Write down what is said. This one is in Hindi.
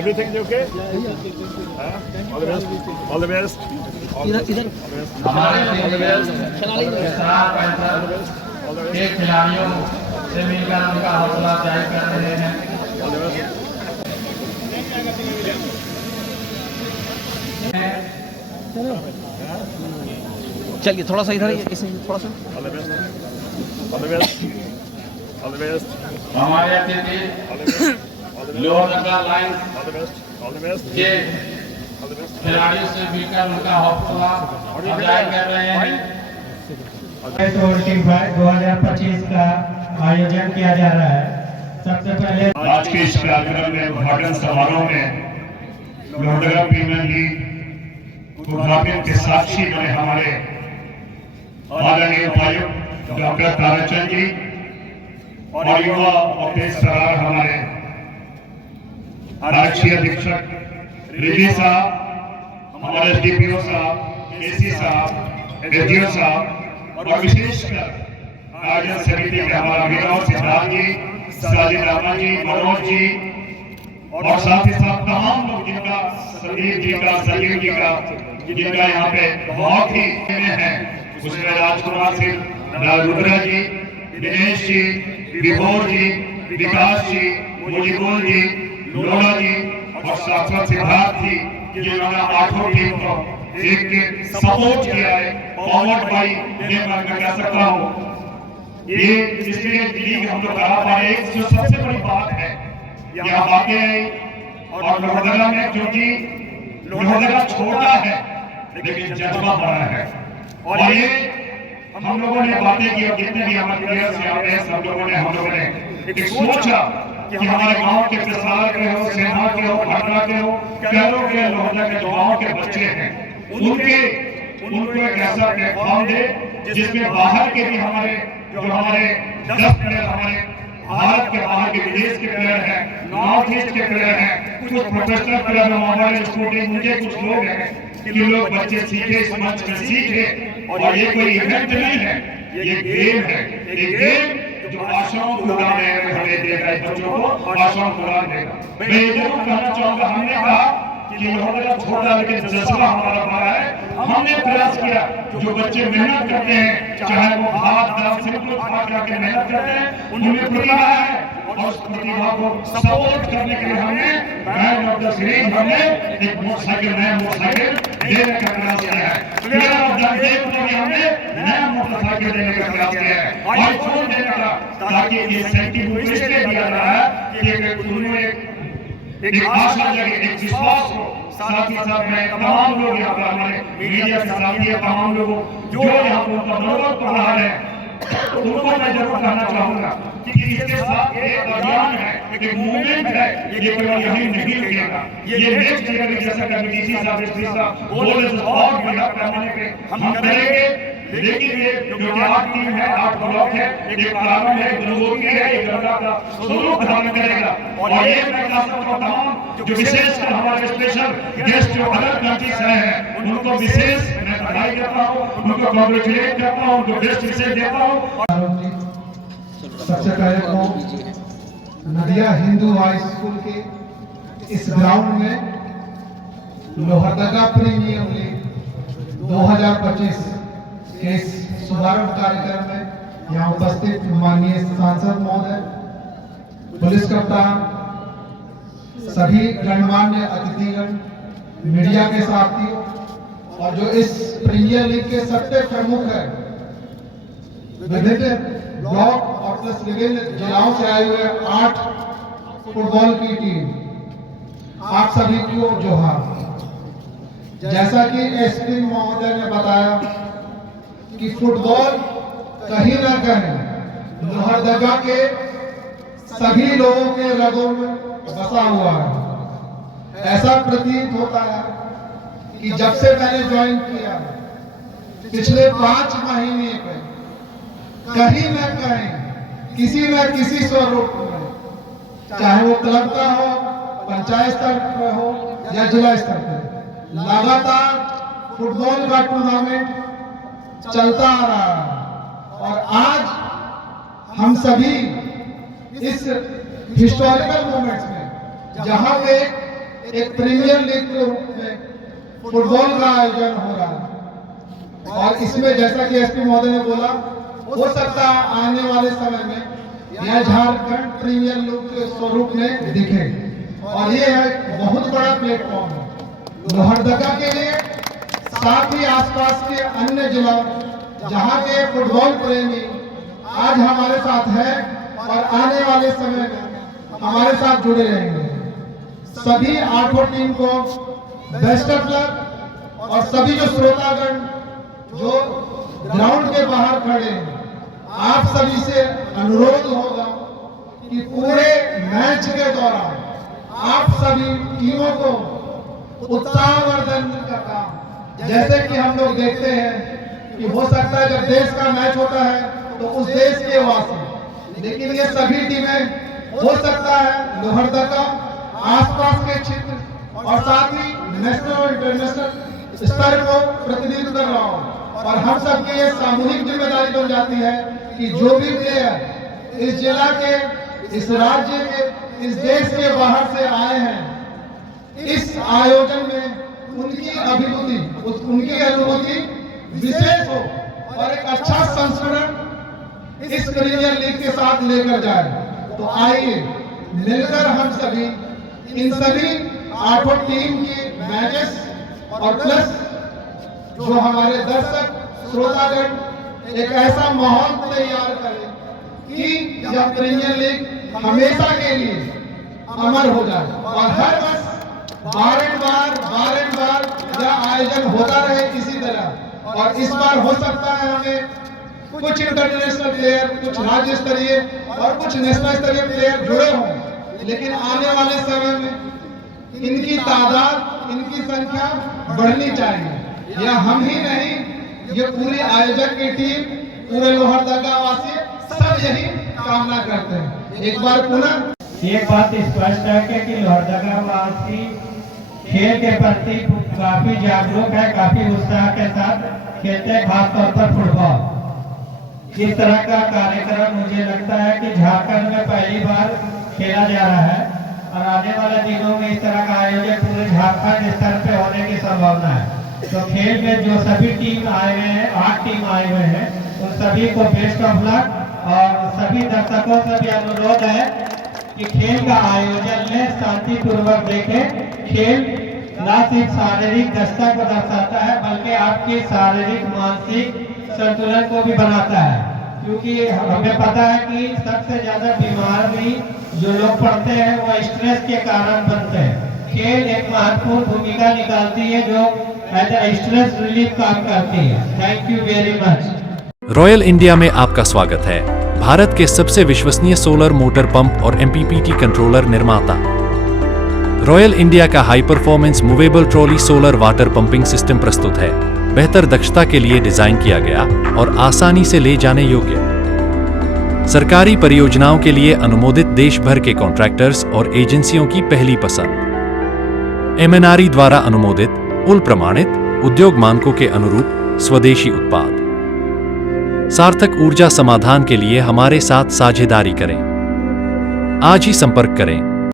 Everything is okay? All the best. All the best. इधर हमारे के खिलाड़ियों से मिलकर उनका हौसला अफजाई कर रहे हैं। All the best. चलिए थोड़ा सा इधर थोड़ा सा All the best. All the best. All the best. हमारे अतिथि All the best. All the best. Lohardaga line All the best. All the best. के All the best. खिलाड़ियों से मिलकर उनका हौसला अफजाई कर रहे हैं। टूर 2025 का आयोजन किया जा रहा है। सबसे पहले आज के इस कार्यक्रम में उद्घाटन समारोह में लोहरदगा प्रीमियर लीग उद्घाटन के साक्षी बने हमारे आदरणीय उपायुक्त डॉक्टर ताराचंद जी और युवा अवधेश सरार हमारे आरक्षी अधीक्षक रिजी साहब, हमारे एसडीपीओ साहब, एसी साहब, एसडीओ साहब और विशेषकर आयोजन समिति के हमारा अभिनव सिद्धार्थ जी, साजिद रामा जी, मनोज जी और साथ ही साथ तमाम लोग जिनका संदीप जी का, संजीव जी का, जिनका यहाँ पे बहुत ही है, उसमें राजकुमार सिंह, रुद्रा जी, दिनेश जी, विभोर जी, विकास जी, मुजीबुल जी, लोला जी और शाश्वत सिद्धार्थ जी, जिन्होंने आठों टीम को एक सपोर्ट किया है। पॉवर्ड बाई मैं कह सकता हूँ ये इसलिए लीग हम लोग करा पाए। एक जो सबसे बड़ी बात है यहाँ बातें आई और लोहरदगा में, क्योंकि लोहरदगा छोटा है लेकिन जज्बा बड़ा है और ये हम लोगों ने बातें की और जितने भी हमारे प्लेयर्स यहाँ पे सब लोगों ने हम लोगों ने एक सोचा कि हमारे गांव के प्रसार के हो, सेना के हो, भाटला के हो, कैरों के, लोहरदगा के जो गांव के बच्चे हैं उनको एक ऐसा प्लेटफॉर्म दे जिसमें बाहर के भी हमारे जो हमारे 10 प्लेयर हमारे भारत के बाहर के विदेश के प्लेयर हैं, नॉर्थ ईस्ट के प्लेयर हैं, कुछ प्रोफेशनल प्लेयर हमारे स्पोर्टिंग मुझे कुछ लोग हैं कि लोग बच्चे सीखे, इस मंच में सीखे। और ये कोई इवेंट नहीं है, ये गेम है। ये गेम जो आशाओं को उड़ाने हमें देगा, बच्चों को आशाओं को उड़ाने देगा। मैं ये जरूर कहना चाहूंगा, हमने कहा कि लोहरदगा छोटा लेकिन जज्बा हमारा बड़ा है। हमने प्रयास किया, जो बच्चे मेहनत करते हैं, चाहे वो हाथ दांत से कुछ खा करके मेहनत करते हैं, उनमें प्रतिभा है और उस प्रतिभा को सपोर्ट करने के लिए हमने मैन ऑफ द सीरीज हमने एक मोटरसाइकिल, नया मोटरसाइकिल देने का प्रयास किया है। प्लेयर ऑफ द डे को भी हमने नया मोटरसाइकिल देने का प्रयास किया है, आईफोन देने का, ताकि ये सेंटिमेंट इसलिए दिया जा रहा है कि उन्होंने एक आशा जगे, एक विश्वास हो। साथ ही साथ मैं तमाम लोग यहाँ पर हमारे मीडिया के साथी है, तमाम लोगों जो यहाँ पर उनका मनोबल कर रहा है, उनको मैं जरूर कहना चाहूंगा कि इसके साथ एक अभियान है, एक मूवमेंट है, ये केवल यही नहीं रुकेगा। ये नेक्स्ट ईयर जैसा डीसी साहब, एसपी साहब बोले और बड़ा पैमाने पे हम करेंगे। लेकिन ये जो 8 टीम है, 8 ब्लॉक है, एक प्रारंभ है, ग्रुप है, एक गंगा का स्वरूप धारण करेगा। और ये मैं कह सकता हूं तमाम जो विशेषकर हमारे स्पेशल गेस्ट जो अदर कंट्री से हैं, उनको विशेष मैं बधाई देता हूं, उनको कांग्रेचुलेट करता हूं, उनको बेस्ट विशेष देता हूं। सबसे पहले तो नदिया हिंदू हाई स्कूल के इस ग्राउंड में लोहरदगा प्रीमियर लीग 2025 के इस शुभारंभ कार्यक्रम में यहाँ उपस्थित माननीय सांसद महोदय, पुलिस कप्तान, सभी गणमान्य अतिथिगण, मीडिया के साथियों और जो इस प्रीमियर लीग के सबसे प्रमुख है, विभिन्न ब्लॉक और प्लस विभिन्न जिलाओं से आए हुए 8 फुटबॉल की टीम, आप सभी को जोहार। जैसा कि एसपी महोदय ने बताया कि फुटबॉल कहीं ना कहीं लोहरदगा के सभी लोगों के रगों में बसा हुआ है। ऐसा प्रतीत होता है कि जब से मैंने ज्वाइन किया पिछले 5 महीने में कहीं न कहीं किसी न किसी स्वरूप में, चाहे वो क्लब का हो, पंचायत स्तर पर हो या जिला स्तर पर, लगातार फुटबॉल का टूर्नामेंट चलता आ रहा है। और आज हम सभी इस हिस्टोरिकल मोमेंट्स में जहां पे एक प्रीमियर लीग के रूप में फुटबॉल का आयोजन हो रहा है, और इसमें जैसा कि एसपी महोदय ने बोला, हो सकता है आने वाले समय में यह झारखंड प्रीमियर लीग के स्वरूप में दिखे, और ये एक बहुत बड़ा प्लेटफॉर्म है लोहरदगा के लिए, साथ ही आसपास के अन्य जिला जहां के फुटबॉल प्रेमी आज हमारे साथ है और आने वाले समय में हमारे साथ जुड़े रहेंगे। सभी 8 टीम को बेस्ट ऑफ लक, और सभी जो श्रोतागण जो ग्राउंड के बाहर खड़े हैं, आप सभी से अनुरोध होगा कि पूरे मैच के दौरान आप सभी टीमों को उत्साहवर्धन का काम, जैसे कि हम लोग देखते हैं कि हो सकता है जब देश का मैच होता है तो उस देश के वासी, लेकिन ये सभी टीमें हो सकता है लोहरदगा आसपास के क्षेत्र और साथ ही नेशनल और इंटरनेशनल स्तर को प्रतिनिधित्व कर रहा हो, और हम सबकी ये सामूहिक जिम्मेदारी बन जाती है कि जो भी प्लेयर इस जिला के, इस राज्य के, इस देश के बाहर से आए हैं, इस आयोजन में उनकी अभिभूति, उनकी अनुभूति विशेष हो और एक अच्छा संस्करण इस प्रीमियर लीग के साथ लेकर जाए। तो आइए मिलकर हम सभी इन सभी 8 टीम की मैचेस और प्लस जो हमारे दर्शक श्रोतागण एक ऐसा माहौल तैयार करें कि यह प्रीमियर लीग हमेशा के लिए अमर हो जाए, और हर वर्ष बार यह आयोजन होता रहे इसी तरह। और इस बार हो सकता है हमें कुछ इंटरनेशनल प्लेयर, कुछ राज्य स्तरीय और कुछ नेशनल स्तरीय प्लेयर जुड़े हों, लेकिन आने वाले समय में इनकी तादाद, इनकी संख्या बढ़नी चाहिए। यह हम ही नहीं, ये पूरी आयोजक की टीम, पूरे लोहरदगा वासी सब यही कामना करते हैं। एक बार पुनः एक बात स्पष्ट है कि लोहरदगा वासी खेल के प्रति काफी जागरूक है, काफी उत्साह के साथ खेलते हैं, खासतौर पर फुटबॉल। इस तरह का कार्यक्रम मुझे लगता है कि झारखंड में पहली बार खेला जा रहा है, और आने वाले दिनों में इस तरह का आयोजन पूरे झारखंड स्तर पे होने की संभावना है। तो खेल में जो सभी टीम आए हुए हैं, 8 टीम आए हुए हैं, उन सभी को बेस्ट ऑफ लक, और सभी दर्शकों से भी अनुरोध है कि खेल का आयोजन में शांतिपूर्वक देखें। खेल न सिर्फ शारीरिक दक्षता को दर्शाता है, बल्कि आपके शारीरिक मानसिक संतुलन को भी बनाता है, क्योंकि हमें पता है कि सबसे ज्यादा बीमार भी जो लोग पड़ते हैं वो स्ट्रेस के कारण बनते हैं। खेल एक महत्वपूर्ण भूमिका निकालती है जो एज ए स्ट्रेस रिलीफ काम करती है। Thank you very much. Royal India में आपका स्वागत है। भारत के सबसे विश्वसनीय सोलर मोटर पंप और MPPT कंट्रोलर निर्माता रॉयल इंडिया का high performance movable trolley solar water pumping system प्रस्तुत है। बेहतर दक्षता के लिए डिजाइन किया गया और आसानी से ले जाने योग्य। सरकारी परियोजनाओं के लिए अनुमोदित देश भर के कॉन्ट्रैक्टर्स और एजेंसियों की पहली पसंद। MNRE द्वारा अनुमोदित, उल प्रमाणित, उद्योग मानकों के अनुरूप स्वदेशी उत्पाद। सार्थक ऊर्जा समाधान के लिए हमारे साथ साझेदारी करें। आज ही संपर्क करें।